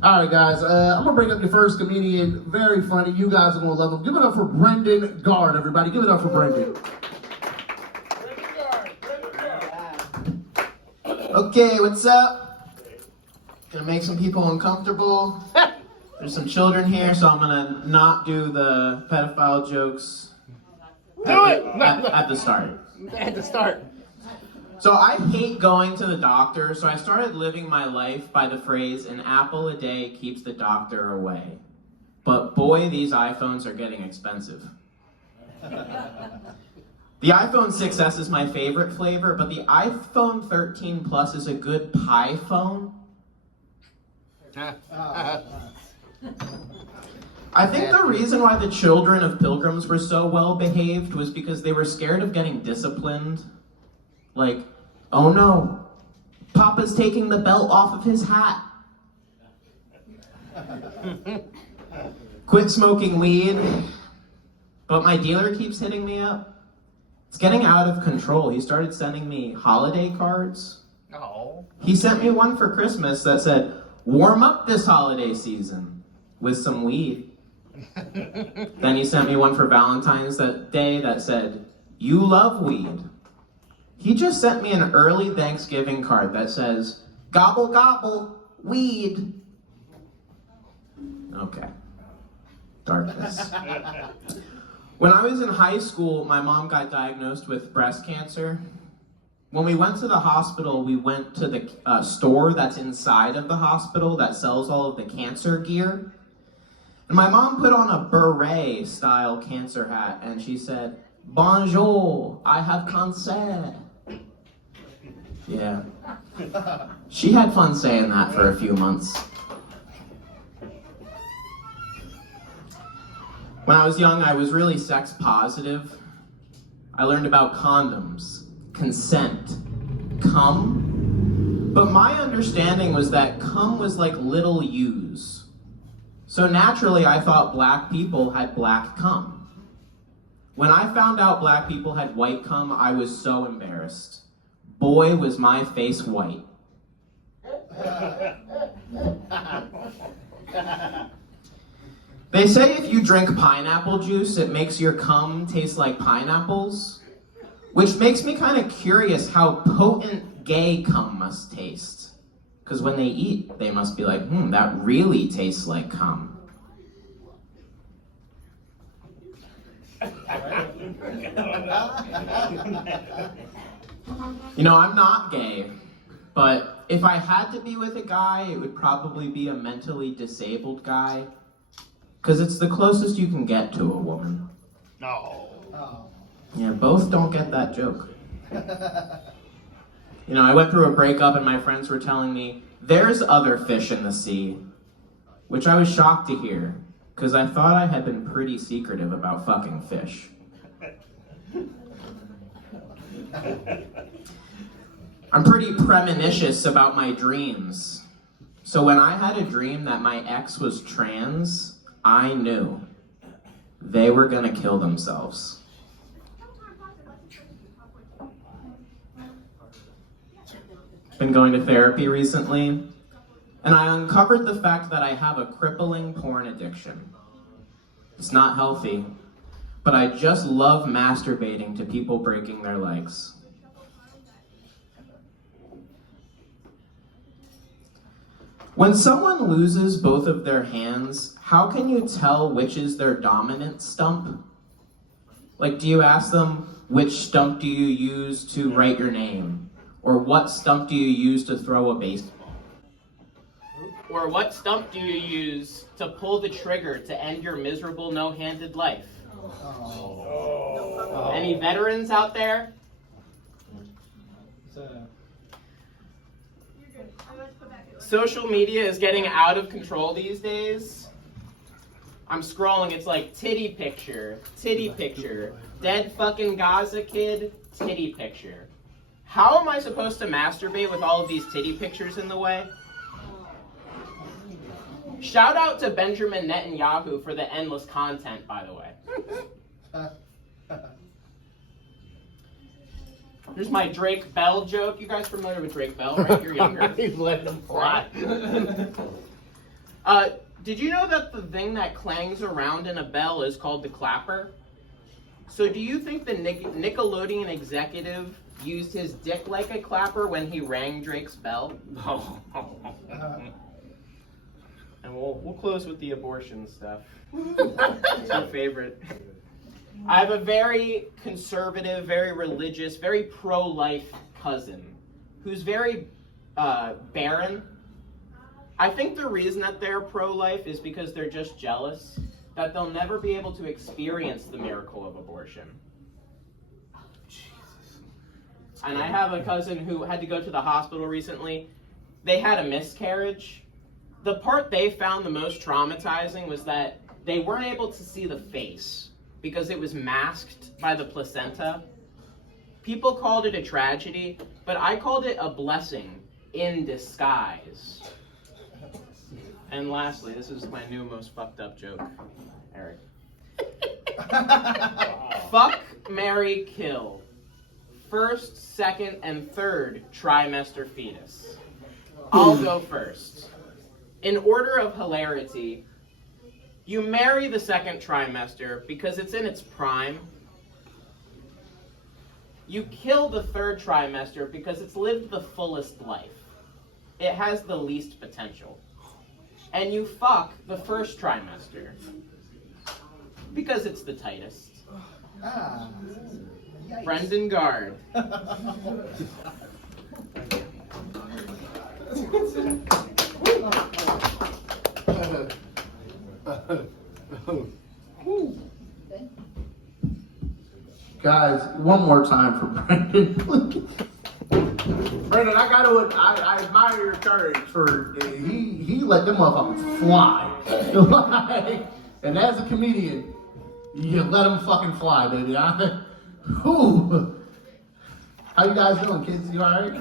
All right, guys, I'm going to bring up your first comedian. Very funny. You guys are going to love him. Give it up for Brendan Guard, everybody. Give it up for Brendan. Okay, what's up? Gonna make some people uncomfortable. There's some children here, so I'm gonna not do the pedophile jokes. At the start. At the start. So I hate going to the doctor, so I started living my life by the phrase, an apple a day keeps the doctor away. But boy, these iPhones are getting expensive. The iPhone 6S is my favorite flavor, but the iPhone 13 Plus is a good pie phone. I think the reason why the children of pilgrims were so well behaved was because they were scared of getting disciplined. Like, oh no, Papa's taking the belt off of his hat. Quit smoking weed, but my dealer keeps hitting me up. It's getting out of control. He started sending me holiday cards. Oh. He sent me one for Christmas that said, warm up this holiday season with some weed. Then he sent me one for Valentine's Day that said, you love weed. He just sent me an early Thanksgiving card that says, gobble gobble, weed. Okay. Darkness. When I was in high school, my mom got diagnosed with breast cancer. When we went to the hospital, we went to the store that's inside of the hospital that sells all of the cancer gear. And my mom put on a beret-style cancer hat, and she said, bonjour, I have cancer. Yeah. She had fun saying that for a few months. When I was young, I was really sex positive. I learned about condoms, consent, cum. But my understanding was that cum was like little U's. So naturally, I thought black people had black cum. When I found out black people had white cum, I was so embarrassed. Boy, was my face white. They say if you drink pineapple juice, it makes your cum taste like pineapples, which makes me kind of curious how potent gay cum must taste. Because when they eat, they must be like, that really tastes like cum. You know, I'm not gay, but if I had to be with a guy, it would probably be a mentally disabled guy. Because it's the closest you can get to a woman. No. Yeah, both don't get that joke. You know, I went through a breakup and my friends were telling me, there's other fish in the sea. Which I was shocked to hear, because I thought I had been pretty secretive about fucking fish. I'm pretty premonitious about my dreams. So when I had a dream that my ex was trans, I knew they were gonna kill themselves. Been going to therapy recently, and I uncovered the fact that I have a crippling porn addiction. It's not healthy, but I just love masturbating to people breaking their legs. When someone loses both of their hands, how can you tell which is their dominant stump? Like, do you ask them, which stump do you use to write your name? Or what stump do you use to throw a baseball? Or what stump do you use to pull the trigger to end your miserable no-handed life? Any veterans out there? Social media is getting out of control these days. I'm scrolling, it's like titty picture, dead fucking Gaza kid, titty picture. How am I supposed to masturbate with all of these titty pictures in the way? Shout out to Benjamin Netanyahu for the endless content, by the way. Here's my Drake Bell joke. You guys familiar with Drake Bell, right? You're younger. He's letting them fly. Did you know that the thing that clangs around in a bell is called the clapper? So do you think the Nickelodeon executive used his dick like a clapper when he rang Drake's bell? And we'll close with the abortion stuff. It's your favorite. I have a very conservative, very religious, very pro-life cousin who's very barren. I think the reason that they're pro-life is because they're just jealous that they'll never be able to experience the miracle of abortion. And I have a cousin who had to go to the hospital recently. They had a miscarriage. The part they found the most traumatizing was that they weren't able to see the face because it was masked by the placenta. People called it a tragedy, but I called it a blessing in disguise. And lastly, this is my new most fucked up joke, Eric. Fuck, marry, kill. First, second, and third trimester fetus. I'll go first. In order of hilarity, you marry the second trimester because it's in its prime. You kill the third trimester because it's lived the fullest life. It has the least potential. And you fuck the first trimester because it's the tightest. Brendan Guard. Guys, one more time for Brendan. Brendan, I admire your courage for he let them motherfuckers fly. And as a comedian, you let them fucking fly, baby. How you guys doing, kids? You alright?